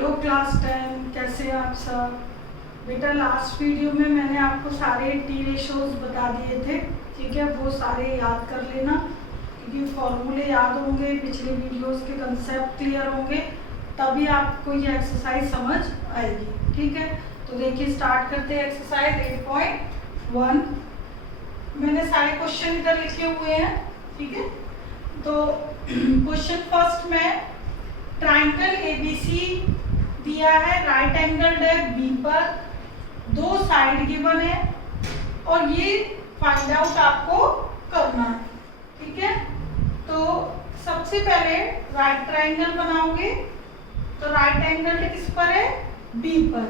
Hello class 10, कैसे हैं आप सब। बेटा लास्ट वीडियो में मैंने आपको सारे टी रेशोज बता दिए थे, ठीक है। वो सारे याद कर लेना क्योंकि फॉर्मूले याद होंगे, पिछले वीडियोस के कंसेप्ट क्लियर होंगे, तभी आपको ये एक्सरसाइज समझ आएगी, ठीक है। तो देखिए स्टार्ट करते हैं एक्सरसाइज 8.1। मैंने सारे क्वेश्चन इधर लिखे हुए हैं, ठीक है। तो क्वेश्चन फर्स्ट में ट्राइंगल एबीसी दिया है, राइट एंगल्ड है बी पर, दो साइड गिवन है और ये फाइंड आउट आपको करना है, ठीक है। तो सबसे पहले राइट ट्राइंगल बनाओगे, तो राइट एंगल किस पर है, बी पर।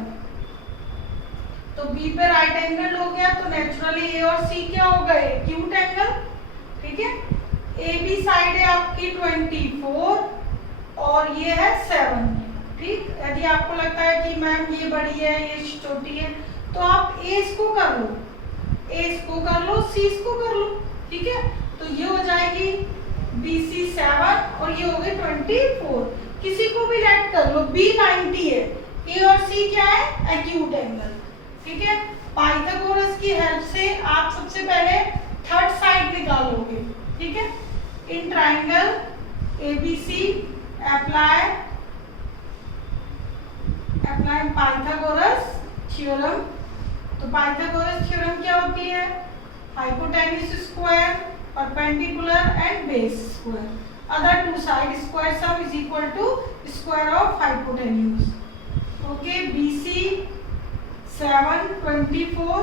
तो बी पे राइट एंगल हो गया तो नेचुरली ए और सी क्या हो गए, एक्यूट एंगल, ठीक है। ए बी साइड है आपकी 24 और ये है 7, ठीक। यदि आपको लगता है कि मैम ये बड़ी है ये छोटी है, तो आप ए इसको कर लो, ए इसको कर लो, सी इसको कर लो, ठीक है। तो ये हो जाएगी BC 7 और ये हो गई 24। किसी को भी लेट कर लो, B 90 है, ए और सी क्या है, एक्यूट एंगल, ठीक है। पाइथागोरस की हेल्प से आप सबसे पहले थर्ड साइड निकालोगे, ठीक है। In triangle ABC apply Pythagoras theorem. तो पाइथागोरस थ्योरम क्या होती है, hypotenuse square, perpendicular and base square, other two side square sum is equal to square of hypotenuse. Okay, BC 7 24,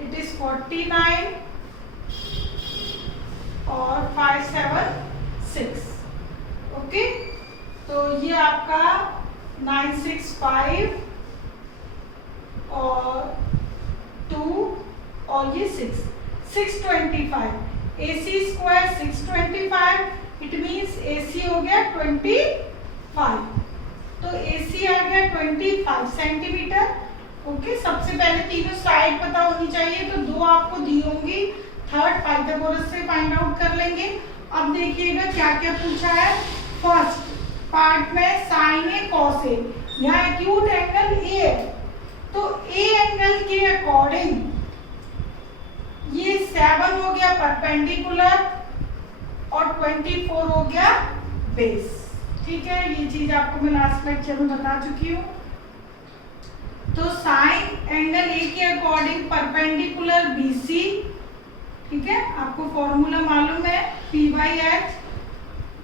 it is 49 और 5 7 6। Okay, तो ये आपका 965 और 2 और ये 625। AC square 625, it means AC हो गया 25। तो AC आ गया 25 सेंटीमीटर। ओके, सबसे पहले तीनों साइड पता होनी चाहिए, तो दो आपको दी होंगी, थर्ड पाइथागोरस से फाइंड आउट कर लेंगे। अब देखिएगा क्या क्या पूछा है। फर्स्ट पार्ट में साइन ए कॉस ए, यहाँ एक्यूट एंगल ए है, तो ए एंगल के अकॉर्डिंग ये 7 हो गया परपेंडिकुलर और 24 हो गया बेस, ठीक है। ये चीज आपको मैं लास्ट लेक्चर में बता चुकी हूँ। तो साइन एंगल ए के अकॉर्डिंग परपेंडिकुलर BC, ठीक है, आपको फॉर्मूला मालूम है P/H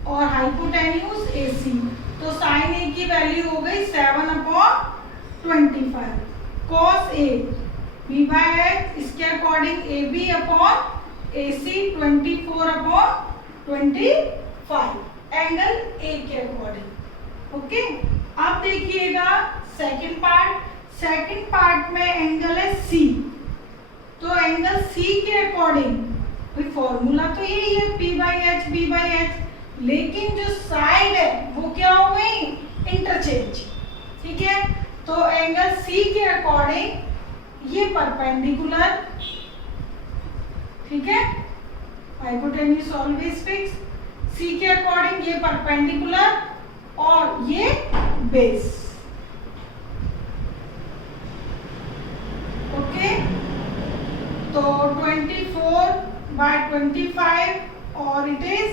और हाइपोटेन्यूज AC। तो साइन ए की वैल्यू हो गई 7/25, कॉस ए P/H इसके अकॉर्डिंग AB/AC 24/25 एंगल ए के अकॉर्डिंग। ओके, अब देखिएगा सेकंड पार्ट में एंगल है C, तो एंगल C के अकॉर्डिंग फॉर्मूला तो यही है P/H B/H, लेकिन जो साइड है वो क्या हो गई, इंटरचेंज, ठीक है। तो एंगल C के अकॉर्डिंग ये परपेंडिकुलर, ठीक है, हाइपोटेन्यूज ऑलवेज फिक्स, C के अकॉर्डिंग ये परपेंडिकुलर और ये बेस। ओके, तो 24/25 और इट इज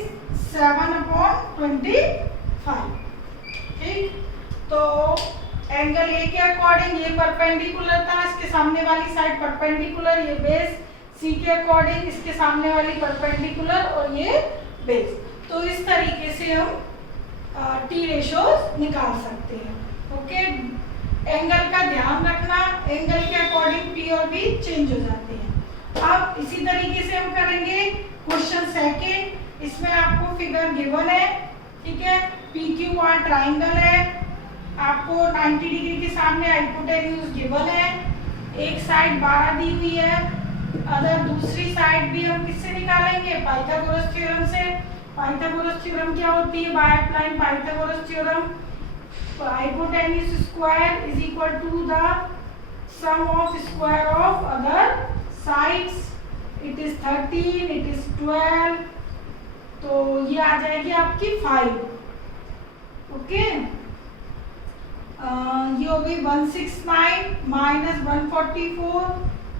7/25, ठीक। तो एंगल ए के अकॉर्डिंग ये परपेंडिकुलर था, इसके सामने वाली साइड परपेंडिकुलर, ये बेस। सी के अकॉर्डिंग इसके सामने वाली परपेंडिकुलर और ये बेस। तो इस तरीके से हम टी रेशोज निकाल सकते हैं। ओके, एंगल का ध्यान रखना, एंगल के अकॉर्डिंग P और B चेंज हो जाते हैं। अब इसी तरीके से हम करेंगे क्वेश्चन सेकेंड। इसमें आपको फिगर गिवन है, ठीक है, PQR ट्राइंगल है, आपको 90 डिग्री के सामने हाइपोटेन्यूज गिवन है, एक साइड 12 दी हुई है, अदर दूसरी साइड भी हम किससे निकालेंगे, पाइथागोरस थ्योरम से। पाइथागोरस थ्योरम क्या होती है, by applying Pythagoras theorem hypotenuse square is equal to the sum of square of other sides, it is 13, it is 12, तो ये आ जाएगी आपकी 5। ओके, ये हो गई 169 माइनस 144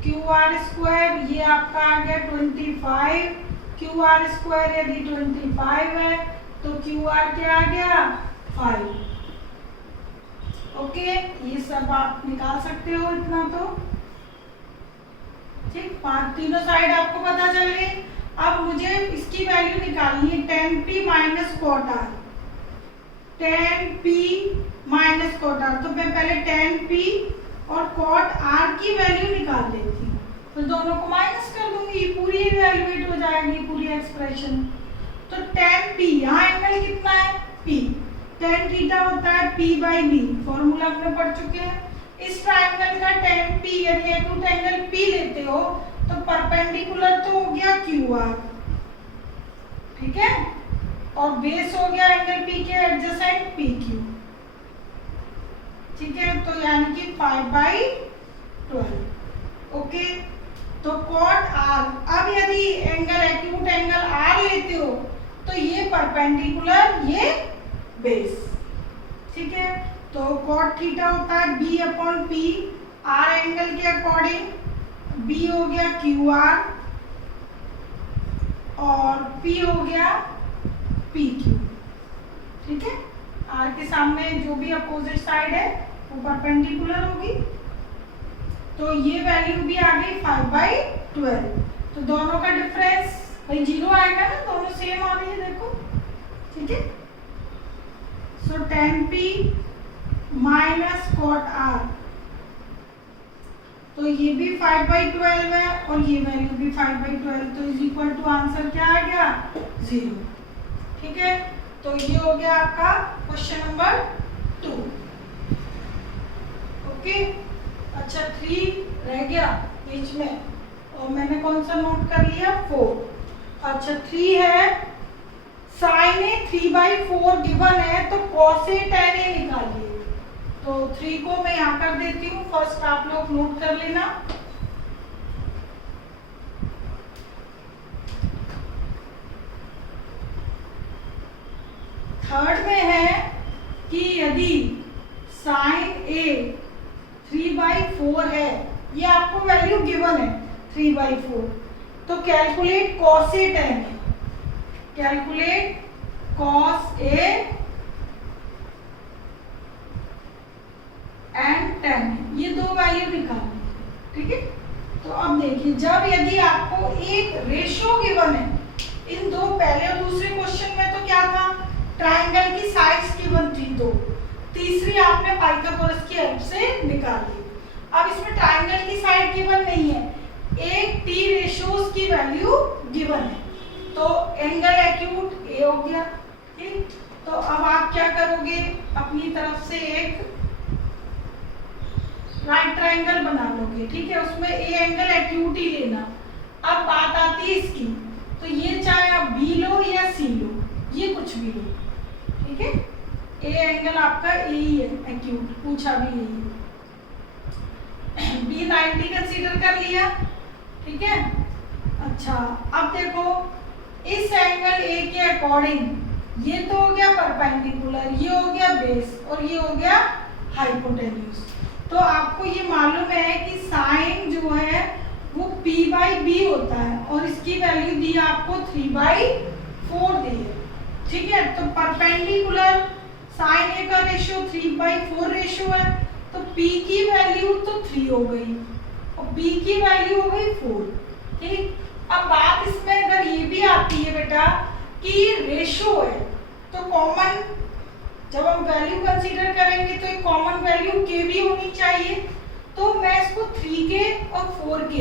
क्यू आर स्क्वायर, ये आपका आ गया 25। क्यू आर स्क्वायर यदि 25 है तो क्यू आर क्या आ गया 5। ओके, ये सब आप निकाल सकते हो इतना तो ठीक। तीनों साइड आपको पता चल गई। अब मुझे इसकी वैल्यू निकालनी है 10p minus cot R. 10p minus cot R, तो मैं पहले 10p और कॉट आर की वैल्यू निकाल लेती हूँ, तो दोनों को माइनस कर दूंगी, पूरी इवैल्यूएट हो जाएगी पूरी एक्सप्रेशन। तो 10p, यहाँ एंगल कितना है p, tan थीटा होता है p बाई बी, फॉर्मूला हमने पढ़ चुके हैं। इस ट्राइंगल का tan p यदि एक्यूट एंगल p लेते हो तो परपेंडिकुलर तो हो गया क्यू आर, ठीक है, और बेस हो गया एंगल p के एडजेसेंट पी क्यू, ठीक है, तो यानी कि 5/12। ओके, तो कॉट आर, अब यदि एंगल एक्यूट एंगल आर लेते हो तो ये परपेंडिकुलर, ये बेस, ठीक है। तो कॉट थीटा होता है b upon p, R angle के अकॉर्डिंग, b हो गया क्यू आर और p हो गया पी क्यू, ठीक है। आर के सामने जो भी अपोजिट साइड है वो परपेंडिकुलर होगी, तो ये वैल्यू भी आ गई 5/12। तो दोनों का डिफरेंस भाई 0 आएगा ना, दोनों सेम आ रही है देखो, ठीक है। सो 10p माइनस कॉट आर, तो ये भी 5/12 है और ये वैल्यू भी 5/12, तो इज इक्वल टू आंसर क्या आ गया 0, ठीक है। तो ये हो गया आपका क्वेश्चन नंबर 2। ओके, अच्छा 3 रह गया बीच में और मैंने कौन सा नोट कर लिया 4। अच्छा 3 है, साइन ए 3/4 गिवन है तो कॉस ए tan ए निकालिए। तो 3 को मैं यहाँ कर देती हूँ, फर्स्ट आप लोग नोट कर लेना। थर्ड में है कि यदि साइन ए 3/4 है, ये आपको वैल्यू गिवन है 3/4, तो calculate cos A tan A, calculate cos A and tan ए, ये दो वैल्यू निकालनी, ठीक है। तो अब देखिए, जब यदि आपको एक रेशियो गिवन है, इन दो पहले और दूसरे क्वेश्चन में तो क्या था, ट्रायंगल की साइड्स गिवन थी दो, तीसरी आपने पाइथागोरस की हेल्प से निकाल ली। अब इसमें ट्रायंगल की साइड गिवन नहीं है, एक टी रेशियोज की वैल्यू गिवन है, तो एंगल एक्यूट ए हो गया, ठीक। तो अब आप क्या करोगे, अपनी तरफ से एक राइट ट्रायंगल बना लोगे, ठीक है, उसमें ए एंगल एक्यूट ही लेना। अब बात आती है इसकी, तो ये चाहे आप बी लो या सी लो, ये कुछ भी लो, ठीक है, ए एंगल आपका ए ही है, एक्यूट पूछा भी यही है। बी 90 कंसीडर कर लिया, ठीक है। अच्छा अब देखो, इस एंगल ए के अकॉर्डिंग ये तो हो गया परपेंडिकुलर, ये हो गया बेस और ये हो गया हाइपोटेन्यूज। तो आपको ये मालूम है कि साइन जो है वो p/b होता है और इसकी वैल्यू दी आपको 3/4 दी है, ठीक है। तो परपेंडिकुलर साइन ए का रेशियो 3/4 रेशियो है, तो p की वैल्यू तो 3 हो गई और b की वैल्यू हो गई 4, ठीक। अब बात इसमें अगर ये भी आती है बेटा कि रेशियो है, तो कॉमन जब हम वैल्यू कंसीडर करेंगे तो एक कॉमन वैल्यू k भी होनी चाहिए, तो मैं इसको 3k और 4k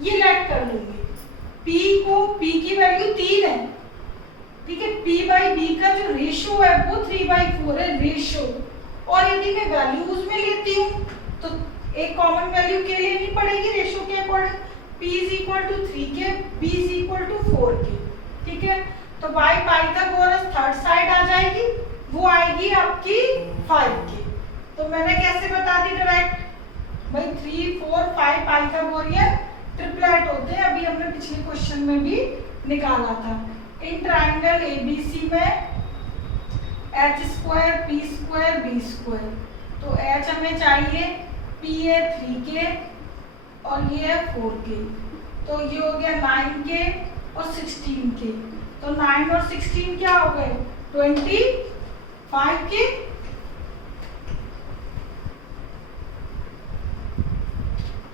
ये लेट कर लूंगी। p की वैल्यू 3 है, ठीक है, p/b का जो रेशियो है वो 3/4 है रेशियो, और यदि मैं वैल्यूज में लेती हूँ तो एक कॉमन वैल्यू k लेनी पड़ेगी रेशियो के according, p = 3k, b = 4k, ठीक है। तो बाय पाइथागोरस थर्ड साइड आ जाएगी, वो आएगी आपकी 5k। तो मैंने कैसे बता दी डायरेक्ट, भाई 3, 4, 5 पाइथागोरियन ट्रिपलेट होते हैं, अभी हमने पिछले क्वेश्चन में भी निकाला था। इन ट्राइंगल ABC में h² p² b², तो H हमें चाहिए, P है 3K और ये है 4K, तो ये हो गया 9K और 16K। तो 9 और 16 क्या हो गए, 25K।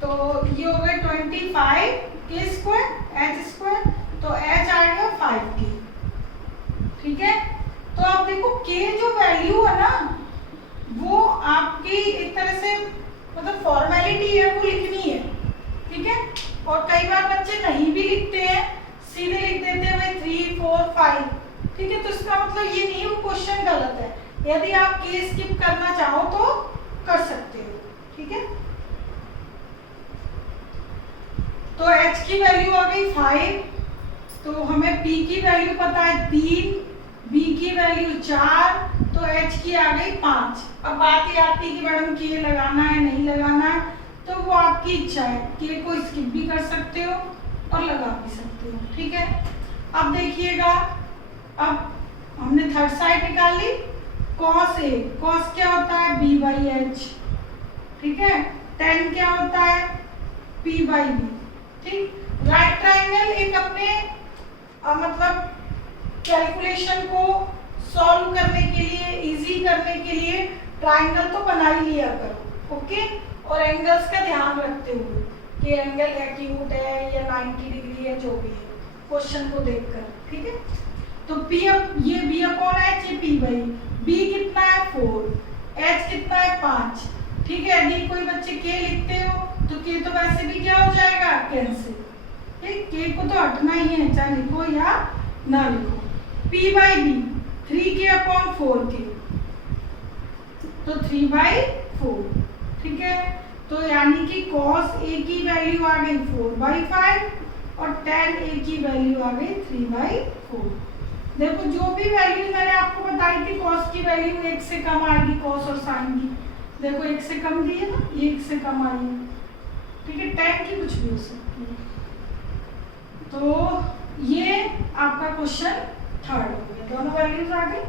तो ये हो गए 25K स्क्वायर H स्क्वायर, तो H आएगा 5K। ठीक है, तो आप देखो K जो वैल्यू है ना, वो आपकी एक तरह से मतलब फॉर्मेलिटी है, वो लिखनी है। ठीक है, और कई बार बच्चे नहीं भी लिखते हैं, सीधे लिख देते हैं भाई 3 4 5। ठीक है, तो इसका मतलब ये नहीं है वो क्वेश्चन गलत है। यदि आप K स्किप करना चाहो तो कर सकते हो। ठीक है, तो H की वैल्यू आ गई 5, तो हमें P की वैल्यू पता है 3, B की वैल्यू 4, तो H की आ गई 5। अब बात ये आती है कि मैडम K लगाना है नहीं लगाना है, तो वो आपकी इच्छा है, K को स्किप भी कर सकते हो और लगा भी सकते हो। ठीक है, अब देखिएगा, अब हमने थर्ड साइड निकाल ली, cos A, cos क्या होता है B/H। ठीक है, tan क्या होता है P/B। ठीक, राइट ट्राइंगल एक अपने मतलब कैलकुलेशन को सॉल्व करने के लिए, इजी करने के लिए ट्राइंगल तो बना ही लिया करो। ओके, और एंगल्स का ध्यान रखते हुए कि एंगल एक्यूट है या 90 डिग्री है, जो भी है क्वेश्चन को देखकर। ठीक है, तो P ये B/H, ये P/B। B कितना है 4, H कितना है 5। ठीक है, यदि कोई बच्चे K लिखते हो तो K तो वैसे भी क्या हो जाएगा, कैंसिल। ठीक, K को तो हटना ही है, चाहे लिखो या ना लिखो। P/B 3K/4K, तो 3/4। ठीक है, तो यानी कि cos A की वैल्यू आ गई 4/5 और tan A की वैल्यू आ गई 3/4। देखो जो भी वैल्यू मैंने आपको बताई थी, cos की वैल्यू 1 से कम आएगी, cos और sin की देखो 1 से कम दी है ना, ये 1 से कम आई है। ठीक है, tan की कुछ भी हो सकती है। तो ये आपका क्वेश्चन थर्ड हो गया, दोनों वैल्यूज आ गई।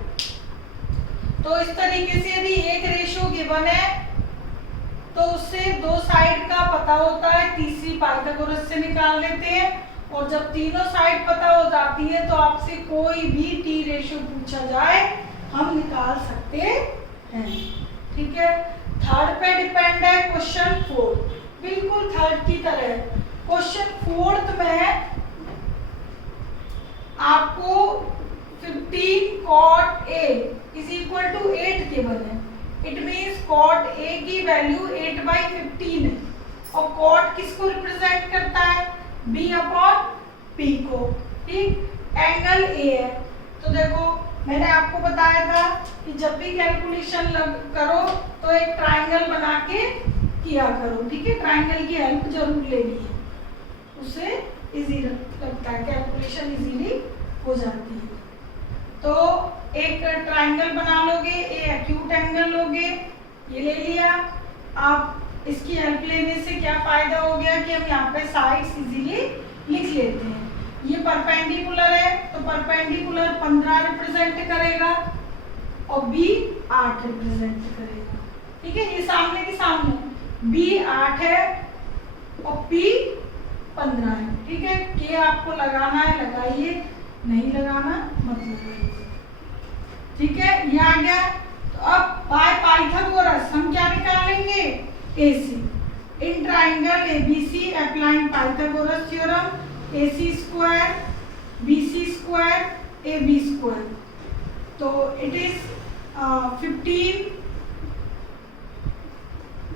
तो इस तरीके से यदि एक रेशियो गिवन है तो उससे दो साइड का पता होता है, तीसरी पाइथागोरस से निकाल लेते हैं, और जब तीनों साइड पता हो जाती है तो आपसे कोई भी टी रेशियो पूछा जाए हम निकाल सकते हैं। ठीक है, थर्ड पे डिपेंड है क्वेश्चन 4, बिल्कुल थर्ड की तरह। क्वेश्चन 4 में आपको 15 cot A is equal to 8 given है। इट मीन्स cot A की वैल्यू 8/15 है, और cot किसको रिप्रेजेंट करता है, B/P को। ठीक, एंगल A है, तो देखो मैंने आपको बताया था कि जब भी कैलकुलेशन करो तो एक ट्राइंगल बना के किया करो। ठीक है, ट्राइंगल की हेल्प जरूर लेनी है, उससे इजी लगता है, कैलकुलेशन इजीली हो जाती है। तो एक ट्राइंगल बना लोगे, ए एक्यूट एंगल लोगे, ये ले लिया। आप इसकी हेल्प लेने से क्या फायदा हो गया कि हम यहाँ पे साइड्स इजीली लिख लेते हैं। ये परपेंडिकुलर है तो परपेंडिकुलर 15 रिप्रेजेंट करेगा और बी 8 रिप्रेजेंट करेगा। ठीक है, ये सामने के सामने बी 8 है और पी 15 है। ठीक है, के आपको लगाना है लगाइए, नहीं लगाना मत लगाइए। ठीक है, ये आ गया। तो अब बाय पाइथागोरस हम क्या निकालेंगे, AC इन triangle ABC applying Pythagoras theorem, AC square BC square AB square. तो इट इज 15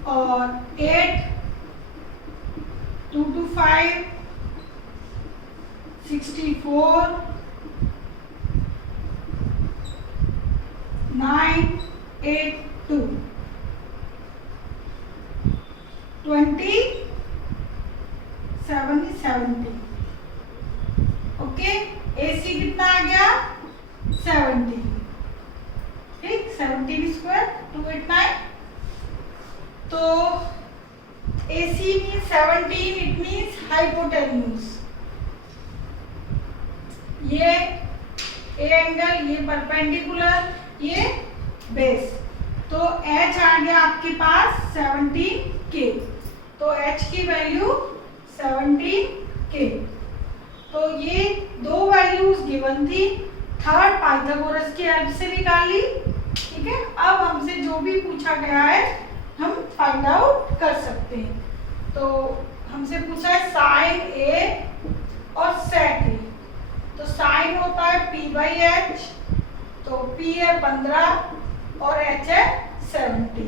और 8 2 to 5 64 9 8 2 20 70। ओके, AC कितना आ गया 70। ठीक, 17 स्क्वायर 289। तो AC means 17, it means hypotenuse. ये ए एंगल, ये परपेंडिकुलर, ये बेस। तो h आ गया आपके पास 17k, तो h की वैल्यू 17k। तो ये दो वैल्यूज गिवन थी, थर्ड पाइथागोरस की हेल्प से निकाल ली। ठीक है, अब हमसे जो भी पूछा गया है हम फाइंड आउट कर सकते हैं। तो हमसे पूछा है साइन ए और सेक ए। तो साइन होता है p/h, तो p है 15 और h है 70,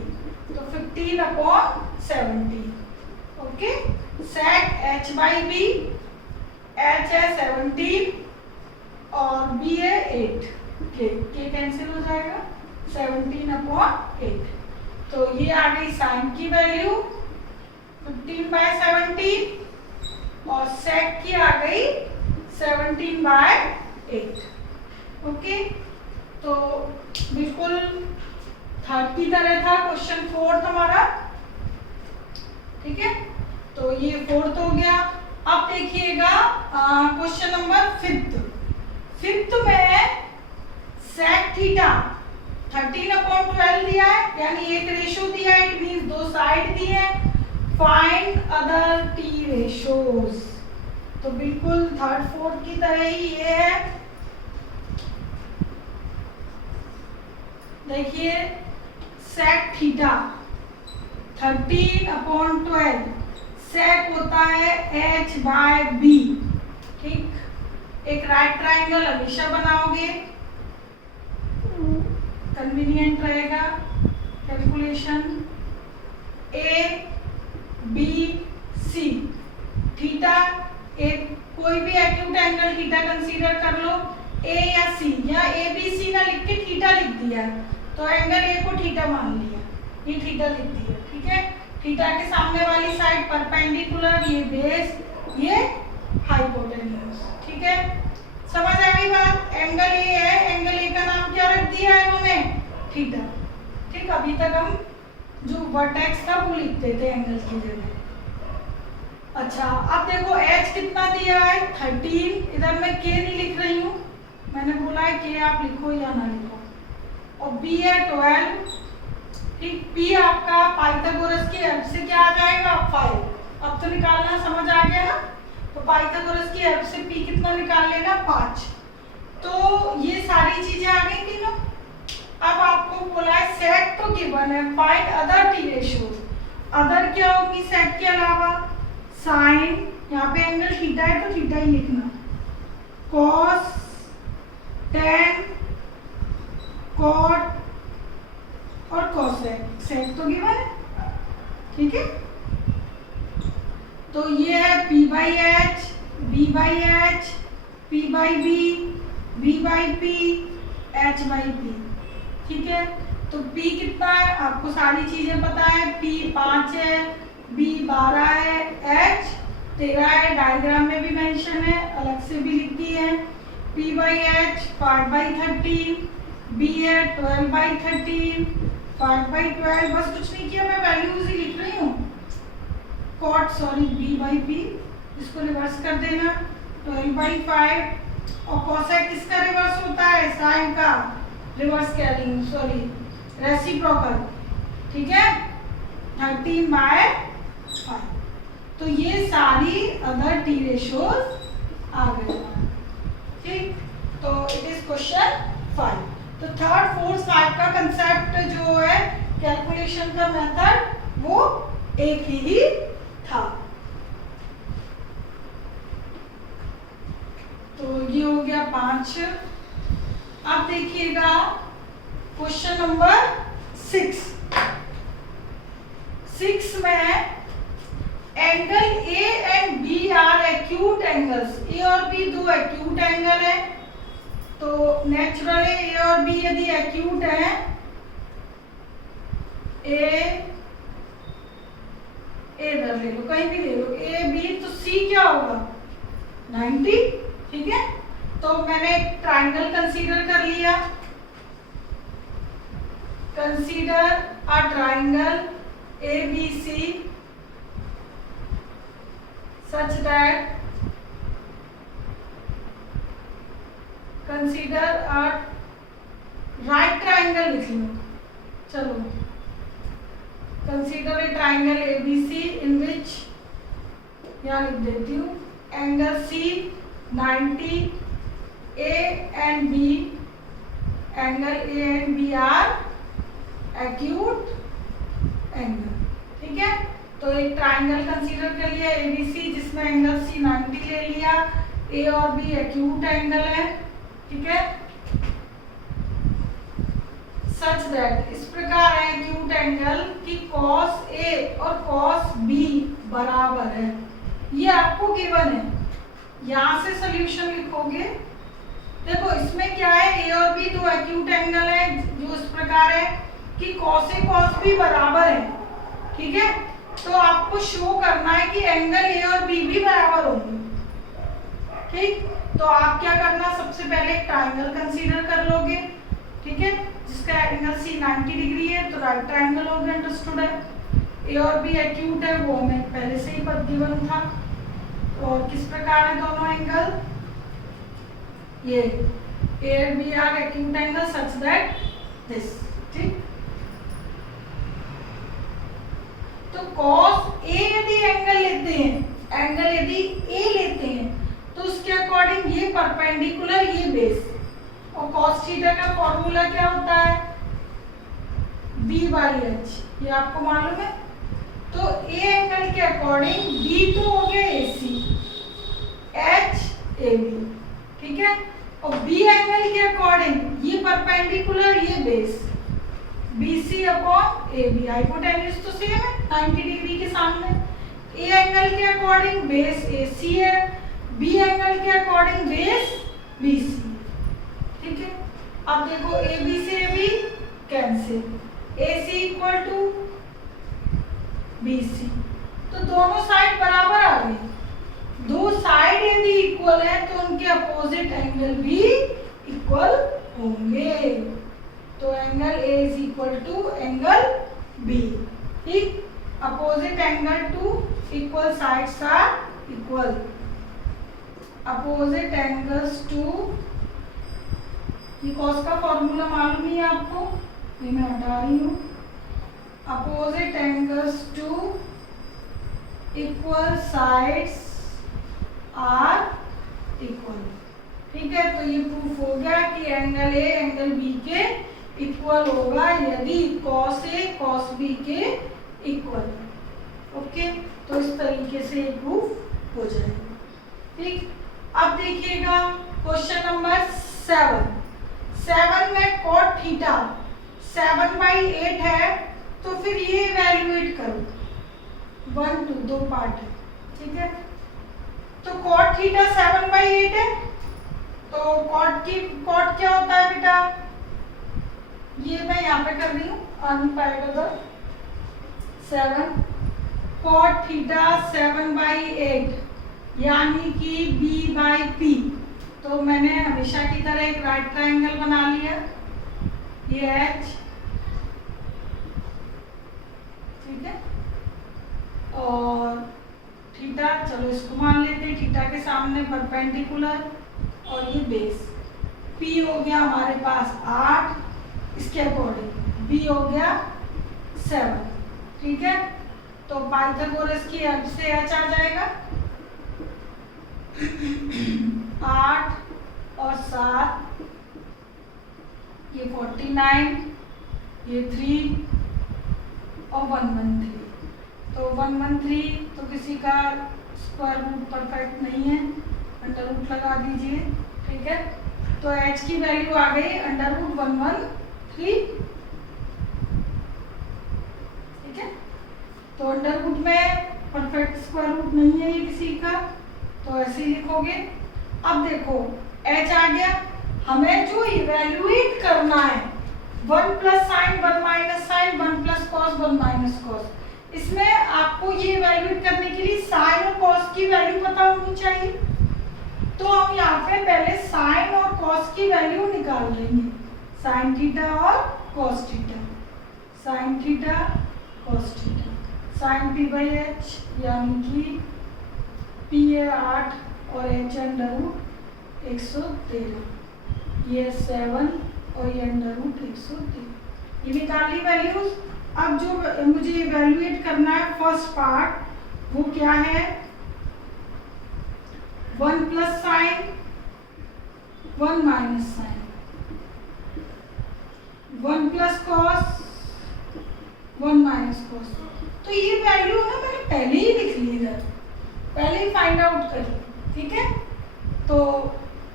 तो 15/70। ओके, सेक h/b, h है 17 और b है 8, k कैंसिल हो जाएगा, 17/8। तो ये आ गई साइन की वैल्यू 15/17 और सेक की आ गई 17/8। ओके, तो बिल्कुल थर्ड की तरह था क्वेश्चन फोर्थ हमारा। ठीक है, तो ये फोर्थ हो गया। अब देखिएगा क्वेश्चन नंबर फिफ्थ में सेक थीटा 13/12 दिया है, यानी एक रेशो दिया है, इट मींस दो साइड दी है। Find other T ratios. तो बिल्कुल थर्ड फोर्थ की तरह ही ये है। देखिए सेक थीटा 13/12, सेक होता है h/b। ठीक, एक राइट ट्राइंगल हमेशा बनाओगे, कन्वीनियंट रहेगा calculation. A B C, theta एक कोई भी एक्यूट एंगल थीटा कंसीडर कर लो, ए या सी, या ए बी सी ना लिख के थीटा लिख दिया है, तो एंगल ए को थीटा मान लिया, ये थीटा लिख दिया। ठीक है, थीटा के सामने वाली साइड परपेंडिकुलर, ये बेस, ये हाइपोटेन्यूज। ठीक है, समझ आ गई बात। एंगल ए है, एंगल ए का नाम क्या रख दिया है इन्होंने, थीटा। ठीक, अभी तक हम जो वर्टेक्स था वो लिखते थे एंगल की जगह। अच्छा, अब देखो h कितना दिया है 13, इधर मैं k नहीं लिख रही हूँ, मैंने बोला है k आप लिखो या ना लिखो, और b है 12। ठीक, p आपका पाइथागोरस की हेल्प से क्या आ जाएगा 5। अब तो निकालना समझ आ गया ना, तो पाइथागोरस की हेल्प से p कितना निकाल लेना 5। तो ये सारी चीजें आ गई तीनों। अब आपको बोला है सेक तो गिवन है, find other T ratios. Other क्या होगी सेक के अलावा, साइन, यहाँ पे एंगल थीटा है तो थीटा ही लिखना, कॉस, टेन, कॉट और कॉसेक। सेक तो गिवन है। ठीक है, तो ये है p/h, b/h, p/b, b/p, h/p। ठीक है, तो p कितना है आपको सारी चीजें पता है, p 5 है, b 12 है, h 13 है, डायग्राम में भी मेंशन है, अलग से भी लिख दी है। p/h 5/13, b है 12/13, 5/12, बस कुछ नहीं किया, मैं वैल्यूज ही लिख रही हूँ। कॉट सॉरी b/p, इसको रिवर्स कर देना 12/5, और कॉसेक किसका रिवर्स होता है, साइन का रिवर्स कैरिंग, सॉरी रेसिप्रोकल। ठीक है, 13/5। तो ये सारी अदर टी रेशियोज आ गए। ठीक, तो इट इज क्वेश्चन 5। तो थर्ड फोर्थ 5 का कंसेप्ट जो है कैलकुलेशन का मेथड वो एक ही था। तो ये हो गया 5। अब देखिएगा क्वेश्चन नंबर 6 में angle A and B are acute angles. A और बी दो एक्यूट एंगल है, तो नेचुरली ए और बी यदि एक्यूट है, ए इधर ले लो, कहीं भी ले लो, ए बी, तो सी क्या होगा 90। ठीक है, तो मैंने एक ट्राइंगल कंसीडर कर लिया, consider a triangle ABC such that consider a right triangle लिख लो, चलो, consider a triangle ABC in which, यहाँ लिख देती हूँ, angle C 90, A and B, angle A and B are acute angle. ठीक है, तो एक ट्राइंगल कंसीडर कर लिया ABC जिसमें एंगल C 90 ले लिया, A और B एक्यूट एंगल है। ठीक है, सच दैट, इस प्रकार है एक्यूट एंगल कि cos A और cos B बराबर है। ये आपको गिवन है, यहाँ से सॉल्यूशन लिखोगे। देखो इसमें क्या है, A और B दो एक्यूट एंगल है जो इस प्रकार है कि cos A cos B बराबर है। ठीक है, तो आपको शो करना है कि एंगल A और B भी बराबर होंगे। ठीक, तो आप क्या करना, सबसे पहले एक ट्राइंगल कंसीडर कर लोगे। ठीक है, जिसका एंगल C 90 डिग्री है, तो राइट ट्राइंगल हो गया, अंडरस्टूड है। A और B एक्यूट है, वो हमें पहले से ही पद गिवन था। और किस प्रकार है दोनों एंगल, ये A और B are acute angle such that this. ठीक, तो cos A यदि एंगल लेते हैं, एंगल यदि A लेते हैं, तो उसके अकॉर्डिंग ये परपेंडिकुलर, ये बेस, और cos थीटा का फॉर्मूला क्या होता है, B/H, ये आपको मालूम है। तो A एंगल के अकॉर्डिंग B तो हो गया AC, H AB। ठीक है, और B एंगल के अकॉर्डिंग ये परपेंडिकुलर, ये base, BC upon AB, hypotenuse तो सेम है 90 डिग्री के सामने। A एंगल के अकॉर्डिंग बेस AC है, B एंगल के अकॉर्डिंग बेस BC। ठीक है, अब देखो AB से AB cancel, AC equal to BC, तो दोनों साइड बराबर आ गई। दो साइड यदि इक्वल है तो उनके अपोजिट एंगल भी इक्वल होंगे। तो angle A is equal to angle B। ठीक, opposite angle to equal sides are equal, opposite angles to, ये कॉस का फॉर्मूला मालूम ही है आपको, ये मैं हटा रही हूँ। Opposite angles to equal sides are equal. ठीक है, तो ये प्रूफ हो गया कि एंगल A एंगल B के इक्वल होगा यदि cos A cos B के इक्वल है। ओके, तो इस तरीके से ये प्रूफ हो जाएगा। ठीक, अब देखिएगा क्वेश्चन नंबर 7 में cot थीटा 7/8 है, तो फिर ये इवैल्यूएट करो, 1 2 दो पार्ट है। ठीक है, तो cot थीटा 7/8 है, तो cot क्या होता है बेटा, ये मैं यहाँ पे कर रही हूँ, आ नहीं पाएगा तो 7 cot थीटा 7/8 यानी कि B/P। तो मैंने हमेशा की तरह एक राइट ट्राइंगल बना लिया, ये H। ठीक है, और थीटा, चलो इसको मान लेते हैं, थीटा के सामने परपेंडिकुलर, और ये बेस। P हो गया हमारे पास 8, इसके अकॉर्डिंग B हो गया 7। ठीक है, तो पाइथागोरस की हेल्प से H आ जाएगा 8 और 7, ये 49, ये 3 और 113। तो 113 तो किसी का स्क्वायर रूट परफेक्ट नहीं है, अंडर रूट लगा दीजिए। ठीक है, तो H की वैल्यू आ गई अंडर रूट 113। ठीक है, तो अंडर रूट में परफेक्ट स्क्वायर रूट नहीं है ये किसी का, तो ऐसे ही लिखोगे। अब देखो H आ गया, हमें जो इवैल्यूएट करना है 1 plus sine 1 minus sine 1 plus cos 1 minus cos, इसमें आपको ये इवैल्यूएट करने के लिए साइन और कॉस की वैल्यू पता होनी चाहिए। तो हम यहाँ पे पहले साइन और कॉस की वैल्यू निकाल लेंगे, साइन थीटा और cos theta, sine theta cos theta, sine P/H यानी कि P है 8 और H अंडर रूट 113, ये 7 और ये अंडर रूट 113। ये निकाल ली वैल्यूज। अब जो मुझे इवैल्यूएट करना है फर्स्ट पार्ट वो क्या है, 1 plus sine 1 minus sine, 1 plus cos 1 minus cos. तो ये वैल्यू ना मैंने पहले ही लिख ली इधर, पहले ही फाइंड आउट कर ली, ठीक है। तो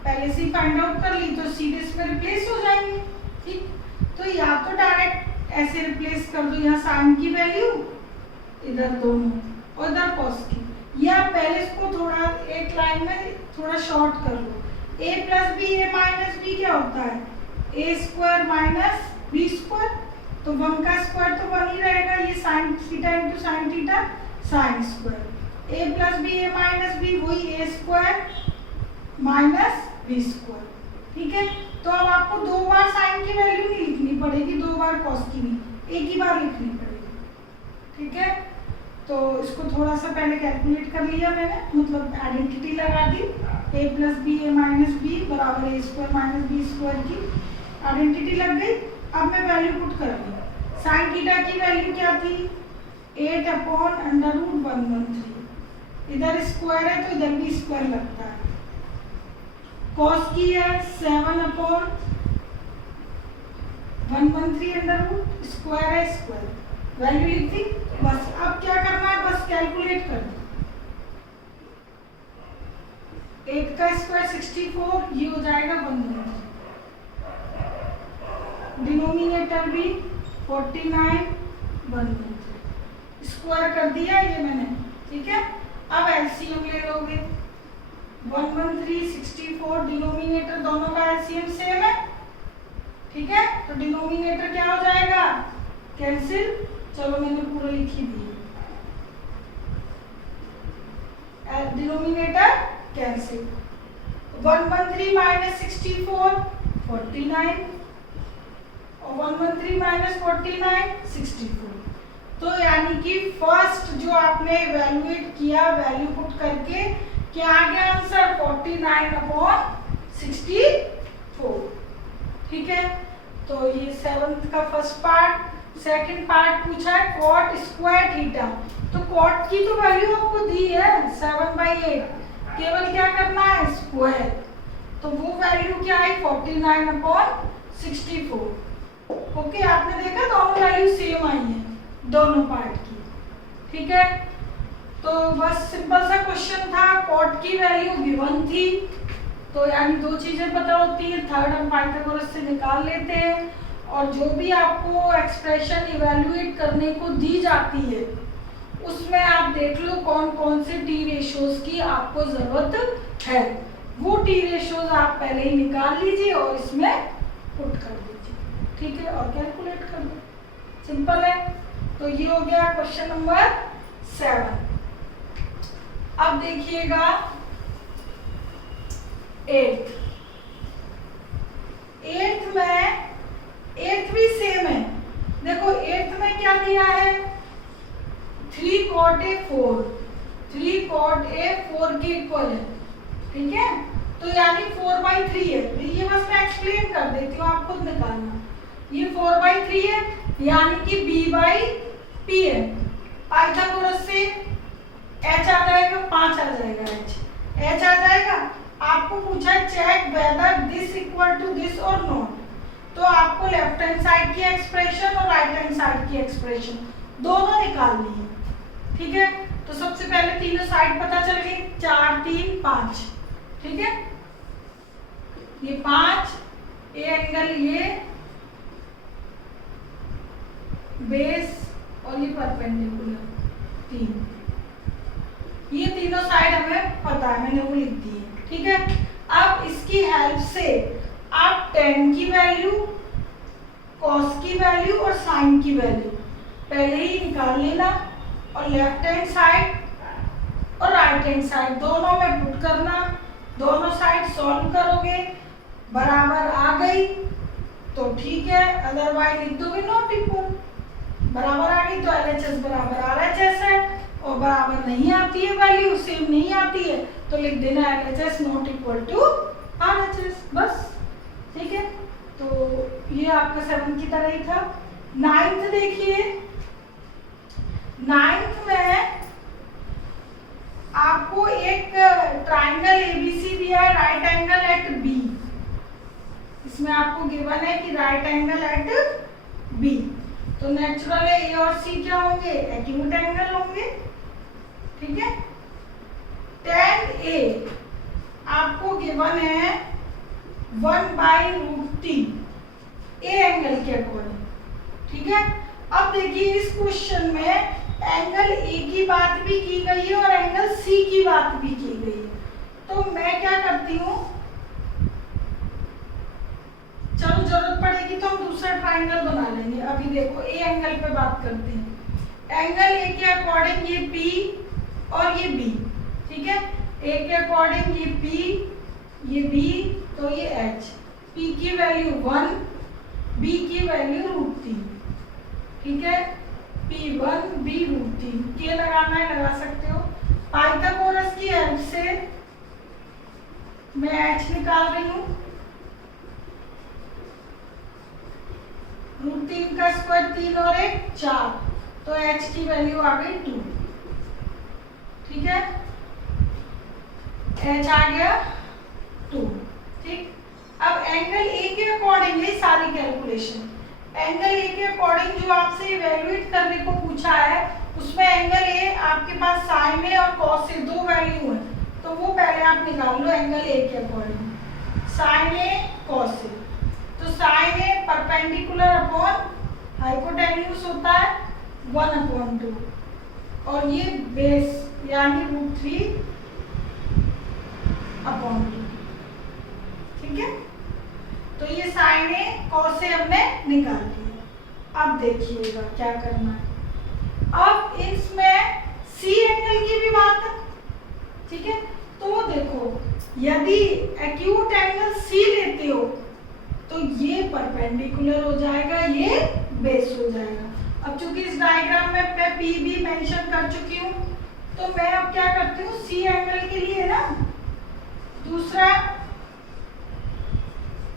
पहले से ही फाइंड आउट कर ली तो सीधे इसमें रिप्लेस हो जाएंगे, ठीक। तो या तो डायरेक्ट ऐसे रिप्लेस कर दो, यहाँ साइन की वैल्यू इधर दोनों और इधर कॉस की, या पहले इसको थोड़ा एक लाइन में थोड़ा शॉर्ट कर लो। a plus B A minus B क्या होता है, A square minus B square, तो 1 का स्क्वायर तो 1 ही रहेगा, ये sine theta into sine theta sine square. A plus B A minus B वही A square minus B square, ठीक है। तो अब आपको 2 बार साइन की वैल्यू नहीं लिखनी पड़ेगी, 2 बार कॉस की नहीं, एक ही बार लिखनी पड़ेगी, ठीक है। तो इसको थोड़ा सा पहले कैलकुलेट कर लिया मैंने, मतलब आइडेंटिटी लगा दी, ए plus B A minus B बराबर ए स्क्वायर माइनस बी स्क्वायर की आइडेंटिटी लग गई। अब मैं वैल्यू पुट कर ली। साइन थीटा की वैल्यू क्या थी, 8/√113, इधर स्क्वायर है तो इधर भी स्क्वायर लगता है। कॉस की है 7/113 अंडर रूट, स्क्वायर है स्क्वायर, वैल्यू लिख दी बस। अब क्या करना है, बस कैलकुलेट कर दो। 8 का स्क्वायर 64, ये हो जाएगा 113, डिनोमिनेटर भी 49 113, स्क्वायर कर दिया ये मैंने, ठीक है। अब एलसीएम ले लोगे, 113 64, डिनोमिनेटर दोनों का एलसीएम सेम है, ठीक है। तो डिनोमिनेटर क्या हो जाएगा, कैंसिल। चलो मैंने पूरा लिख ही दिया, डिनोमिनेटर कैंसिल। 113 माइनस 64 49 और 113 माइनस 49 64। तो यानी कि फर्स्ट जो आपने इवैल्यूएट किया वैल्यू पुट करके क्या आ गया आंसर, 49/64, ठीक है। तो ये 7th का फर्स्ट पार्ट। सेकंड पार्ट पूछा है कॉट स्क्वायर थीटा, तो कॉट की तो वैल्यू आपको दी है 7/8, केवल क्या करना है स्क्वायर, तो वो वैल्यू क्या आई 49/64। ओके, आपने देखा दोनों वैल्यू सेम आई है दोनों पार्ट की, ठीक है। तो बस सिंपल सा क्वेश्चन था, कॉट की वैल्यू गिवन थी, तो यानी 2 चीजें पता होती है, थर्ड हम पाइथागोरस से निकाल लेते हैं, और जो भी आपको एक्सप्रेशन इवैल्यूएट करने को दी जाती है उसमें आप देख लो कौन कौन से टी रेशियोज की आपको जरूरत है, वो टी रेशियोज आप पहले ही निकाल लीजिए और इसमें पुट कर दीजिए, ठीक है, और कैलकुलेट कर दो, सिंपल है। तो ये हो गया क्वेश्चन नंबर 7। अब देखिएगा 8th में, 8th भी सेम है। देखो 8th में क्या दिया है, 3 cot A 4, 3 cot A 4 के इक्वल है, ठीक है। तो यानी 4/3 है, ये बस मैं एक्सप्लेन कर देती हूँ, आप खुद निकालना। ये 4/3 है, यानी कि B/P है। पाइथागोरस से H आ जाएगा, 5 आ जाएगा, H आ जाएगा। आपको पूछा है check whether this equal to this और नॉट, तो आपको लेफ्ट हैंड साइड की एक्सप्रेशन और राइट हैंड साइड की एक्सप्रेशन दोनों निकालनी है, ठीक है। तो सबसे पहले तीनों साइड पता चल गई, 4 3 5, ठीक है। ये 5, ए एंगल ये बेस और ये परपेंडिकुलर 3, ये तीनों साइड हमें पता है, मैंने वो लिख दी है, ठीक है। अब इसकी हेल्प से आप tan की वैल्यू, cos की वैल्यू और sin की वैल्यू पहले ही निकाल लेना, और लेफ्ट हैंड साइड और राइट हैंड साइड दोनों में पुट करना, दोनों साइड सॉल्व करोगे, बराबर आ गई तो ठीक है, अदरवाइज लिख दोगे नॉट इक्वल। बराबर आ गई तो LHS बराबर RHS है, और बराबर नहीं आती है वैल्यू, सेम नहीं आती है, तो लिख देना LHS not equal to RHS, बस, ठीक है। तो ये आपका 7 की तरह ही था। नाइन्थ देखिए, नाइन्थ में आपको एक ट्राइंगल एबीसी दिया है, राइट एंगल एट बी। इसमें आपको गिवन है कि राइट एंगल एट बी, तो नेचुरल है ए और सी क्या होंगे, एक्यूट एंगल होंगे। ठीक है, tan A आपको गिवन है 1/√3 ए एंगल के अकॉर्डिंग। ठीक है, अब देखिए इस क्वेश्चन में एंगल ए की बात भी की गई है और एंगल सी की बात भी की गई है, तो मैं क्या करती हूँ, चलो जरूरत पड़ेगी तो हम दूसरा ट्राइंगल बना लेंगे। अभी देखो ए एंगल पे बात करते हैं। एंगल ए के अकॉर्डिंग ये P और ये B। ठीक है, ए के अकॉर्डिंग ये P, ये B, तो ये H। P की वैल्यू 1, B की वैल्यू √3। ठीक है, P1 B √3 के लगाना है, लगा सकते हो। पाइथागोरस की हेल्प से मैं H निकाल रही हूँ। √3 का स्क्वायर 3 और 1 4, तो H की वैल्यू आ गई 2। ठीक है, H आ गया 2। ठीक, अब एंगल ए के अकॉर्डिंग है सारी कैलकुलेशन। एंगल ए के अकॉर्डिंग जो आपसे इवैल्यूएट करने को पूछा है, उसमें एंगल ए आपके पास साइन ए और कॉस ए 2 वैल्यू है, तो वो पहले आप निकाल लो। एंगल ए के according sign A cos A, तो साइन ए परपेंडिकुलर अपॉन हाइपोटेन्यूज होता है 1/2, और ये बेस यानी √3/2। ठीक है, तो ये साइन ए कॉस ए हमने निकाल लिया। अब देखिएगा क्या करना है। अब इसमें सी एंगल की भी बात है। ठीक है, तो देखो यदि एक्यूट एंगल सी लेते हो तो ये परपेंडिकुलर हो जाएगा, ये बेस हो जाएगा। अब चूंकि इस डायग्राम में मैं पी भी मेंशन कर चुकी हूँ, तो मैं अब क्या करती हूँ, सी एंगल के लिए ना दूसरा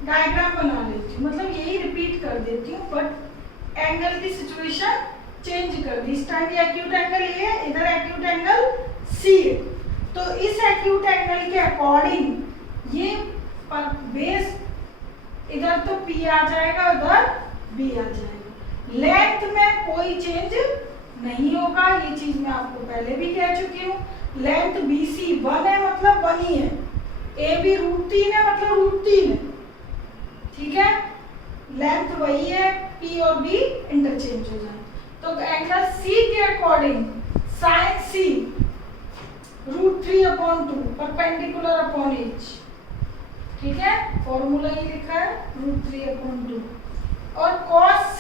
डायग्राम बना लेती हूँ, मतलब यही रिपीट कर देती हूँ, बट एंगल की सिचुएशन चेंज कर दी। इस टाइम ये एक्यूट एंगल ए है, इधर एक्यूट एंगल सी है, तो इस एक्यूट एंगल के अकॉर्डिंग ये बेस इधर तो P आ जाएगा, उधर B आ जाएगा। लेंथ में कोई चेंज नहीं होगा, ये चीज मैं आपको पहले भी कह चुकी हूँ। लेंथ BC 1 है, मतलब 1 ही है। AB √3 है, मतलब √3 है। ठीक है, लेंथ वही है, P और B इंटरचेंज हो जाए। तो एंगल C के according sine C √3/2 perpendicular upon H। ठीक है, फॉर्मूला ये लिखा है √3/2, और cos C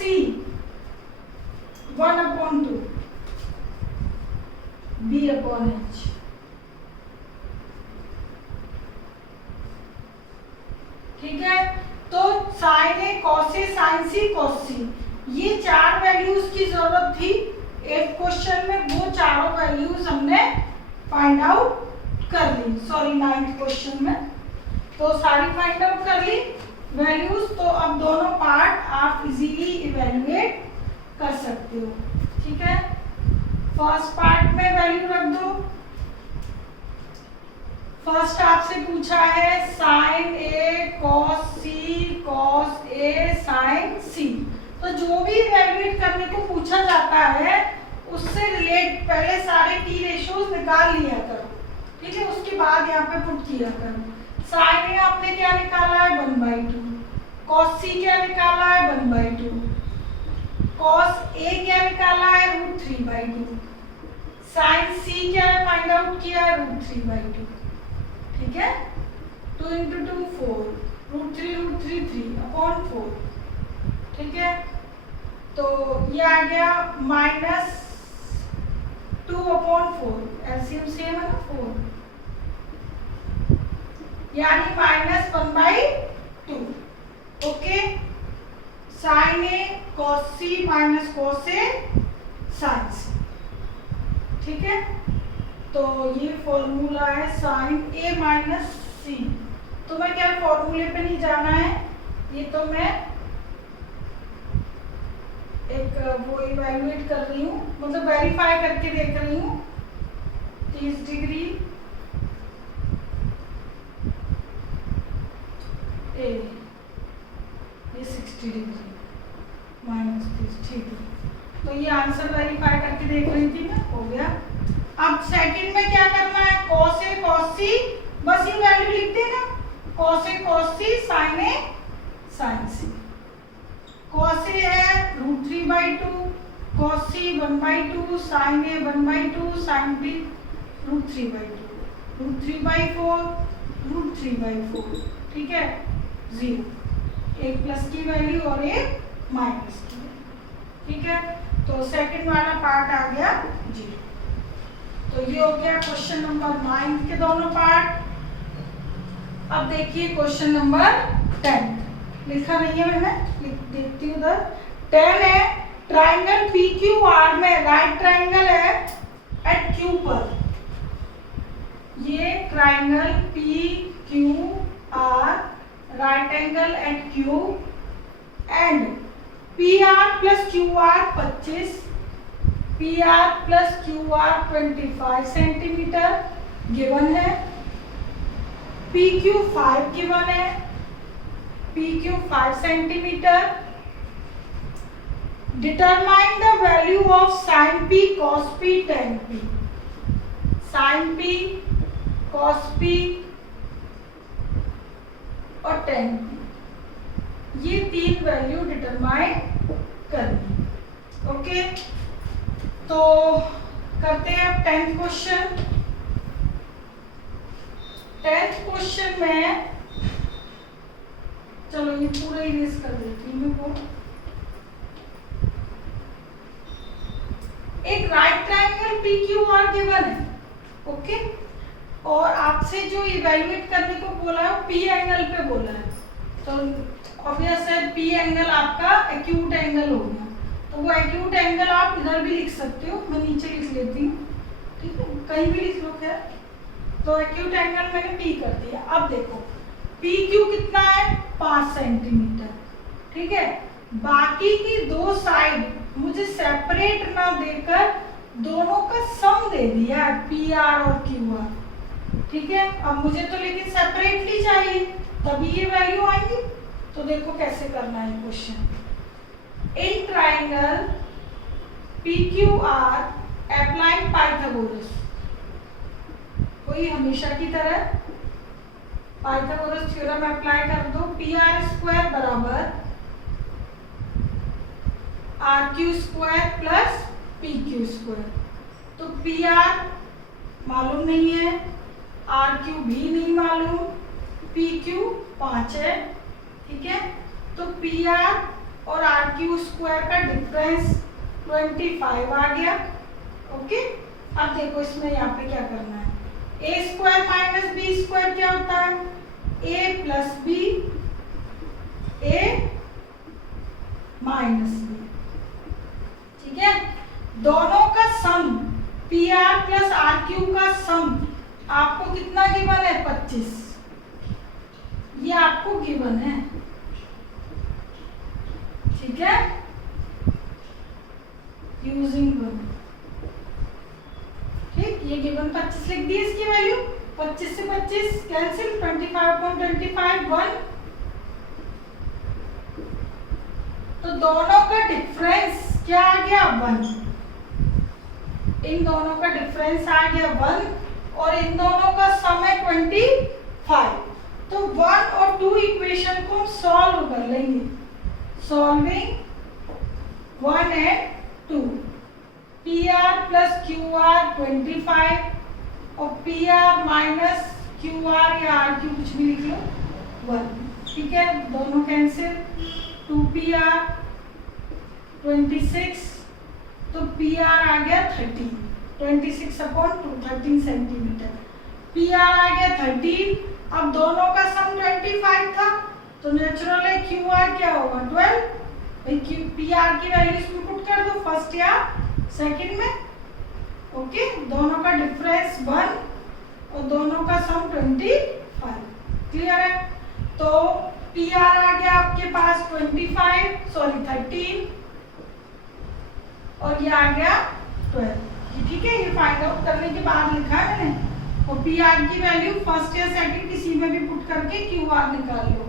1/2 B/H। ठीक है, तो sign A cos A sign C cos सी, ये 4 वैल्यूज की जरूरत थी 8th क्वेश्चन में, वो चारों वैल्यूज हमने फाइंड आउट कर ली। सॉरी 9th क्वेश्चन में तो सारी फाइंड आउट कर ली वैल्यूज। तो अब दोनों पार्ट आप इजीली इवेल्युएट कर सकते हो। ठीक है, फर्स्ट पार्ट में वैल्यू रख दो। फर्स्ट आपसे पूछा है sign A cos A sign सी, तो जो भी इवेल्युएट करने को पूछा जाता है उससे रिलेट पहले सारे टी रेशियोज निकाल लिया करो। ठीक है, उसके बाद यहाँ पे पुट किया करो। साइन ए आपने क्या निकाला है 1/2, कॉस सी क्या निकाला है 1/2, कॉस ए क्या निकाला है √3/2, साइन सी क्या फाइंड आउट किया है √3/2। ठीक है, 2 × 2 4, √3 3/4। ठीक है, तो ये आ गया -2/4, एलसीएम सेम है ना 4, यानी -1/2। Okay, sign A cos C minus cos A sign सी। ठीक है, तो ये फॉर्मूला है साइन ए माइनस सी। तो मैं क्या फॉर्मूले पे नहीं जाना है, ये तो मैं एक वो इवैल्यूएट कर रही हूँ, मतलब वेरीफाई करके देख रही हूँ। 30 डिग्री ए, ये 60 डिग्री -30, ठीक है। तो ये आंसर वेरीफाई करके देख रही थी मैं, हो गया। अब सेकंड में क्या करना है, cos A cos C, बस ये वैल्यू लिख देना, cos A cos C sin A sin C। cos A है √3/2, cos C 1/2, sin A 1/2, sin B √3/2, √3/4, √3/4, ठीक है, 0, एक प्लस की वैल्यू और एक माइनस की, ठीक है। तो सेकंड वाला पार्ट आ गया 0। तो ये हो गया क्वेश्चन नंबर 9 के दोनों पार्ट। अब देखिए क्वेश्चन नंबर 10, लिखा नहीं है मैंने, लिख देती हूँ उधर। 10 है, ट्राइंगल PQR में राइट ट्राइंगल है एट Q पर। ये triangle PQR right angle at Q and PR plus QR 25, PR plus QR 25 centimetre given है। PQ 5 गिवन है, PQ 5 centimetre. Determine the value of sine P cos P tan P। Sine P cos P और tan P, ये तीन value determine करनी। Okay, तो करते हैं अब 10th क्वेश्चन। 10th क्वेश्चन में, चलो ये पूरा इरेज कर देती हूँ मैं वो। एक राइट ट्राइंगल PQR गिवन है, ओके, और आपसे जो इवैल्यूएट करने को बोला है P एंगल पे बोला है, तो ऑब्वियस है P एंगल आपका एक्यूट एंगल हो गया। तो वो एक्यूट एंगल आप इधर भी लिख सकते हो, मैं नीचे लिख लेती हूँ, ठीक है, कहीं भी लिख लो खैर। तो एक्यूट एंगल मैंने P कर दिया। अब देखो PQ कितना है, 5 सेंटीमीटर, ठीक है। बाकी की दो साइड मुझे सेपरेट ना देकर दोनों का सम दे दिया है, PR और QR, ठीक है। अब मुझे तो लेकिन सेपरेटली चाहिए, तभी ये वैल्यू आएंगी। तो देखो कैसे करना है question. In triangle PQR applying Pythagoras, वही हमेशा की तरह पाइथागोरस थ्योरम अप्लाई कर दो। PR² बराबर RQ² प्लस PQ²। तो PR मालूम नहीं है, RQ भी नहीं मालूम, PQ 5 है, ठीक है। तो PR और RQ² का डिफरेंस 25 आ गया, ओके। अब देखो इसमें यहाँ पे क्या करना है, A² माइनस B² क्या होता है, A plus B, A minus B, ठीक है। दोनों का सम PR प्लस RQ का सम आपको कितना गिवन है, 25, ये आपको गिवन है, ठीक है। यूजिंग 1, ठीक, ये गिवन 25 लिख दी, इसकी वैल्यू 25 से 25 कैंसिल, 25/25 1। तो दोनों का डिफरेंस क्या आ गया, 1। इन दोनों का डिफरेंस आ गया 1 और इन दोनों का सम है 25। तो 1 और 2 इक्वेशन को हम सॉल्व कर लेंगे। Solving 1 and 2, PR plus QR 25 और PR माइनस QR या RQ कुछ भी लिख लो 1, ठीक है। दोनों कैंसिल, 2PR 26, तो PR आ गया 13, 26/2 13 सेंटीमीटर। PR आ गया 13। अब दोनों का सम 25 था, तो नेचुरल है QR क्या होगा 12। PR की वैल्यू इसमें पुट कर दो फर्स्ट या सेकंड में, ओके। दोनों का डिफरेंस 1 और दोनों का सम 25, क्लियर है। तो PR आ गया आपके पास 13, और ये आ गया 12। ठीक है, ये फाइंड आउट करने के बाद लिखा है मैंने। और पी आर की वैल्यू फर्स्ट या सेकंड किसी में भी पुट करके क्यू आर निकाल लो।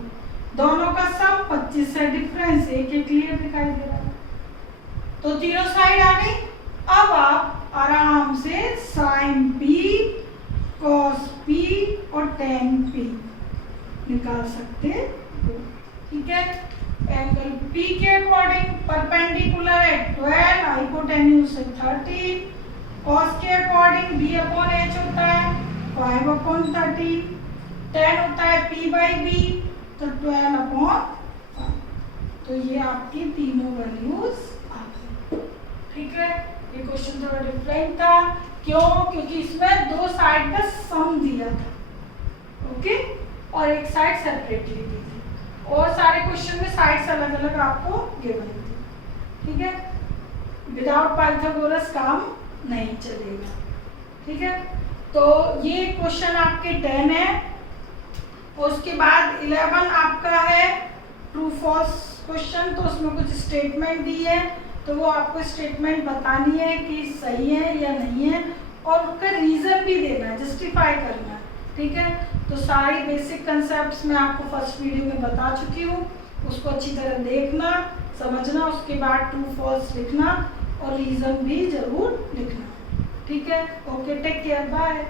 दोनों का सम 25 है, डिफरेंस एक क्लियर दिखाई दे रहा है। तो तीनों साइड आ गई। अब आप आराम से साइन पी, कॉस पी और टेन पी निकाल सकते हो। ठीक है, एंगल पी के अकॉर्डिंग परपेंडिकुलर है 12, हाइपोटेन्यूज है 30, कॉस के अकॉर्डिंग बी अपॉन एच होता है 5 अपॉन 30, टेन होता है पी बाई बी तो 12 अपॉन 5। तो ये आपकी तीनों वैल्यूज आ गई। ठीक है, ये क्वेश्चन थोड़ा डिफरेंट था। क्यों? क्योंकि इसमें दो साइड का सम दिया था, ओके, और एक साइड सेपरेटली दी थी, और सारे क्वेश्चन में साइड्स अलग अलग आपको गिवन थी। ठीक है, विदाउट पाइथागोरस काम नहीं चलेगा। ठीक है, तो ये क्वेश्चन आपके 10 है। उसके बाद 11 आपका है ट्रू फॉल्स क्वेश्चन। तो उसमें कुछ स्टेटमेंट दी है, तो वो आपको स्टेटमेंट बतानी है कि सही है या नहीं है, और उसका रीजन भी देना है, जस्टिफाई करना है। ठीक है, तो सारी बेसिक कंसेप्ट्स मैं आपको फर्स्ट वीडियो में बता चुकी हूँ, उसको अच्छी तरह देखना, समझना, उसके बाद ट्रू फॉल्स लिखना और रीजन भी जरूर लिखना। ठीक है, ओके, टेक केयर, बाय।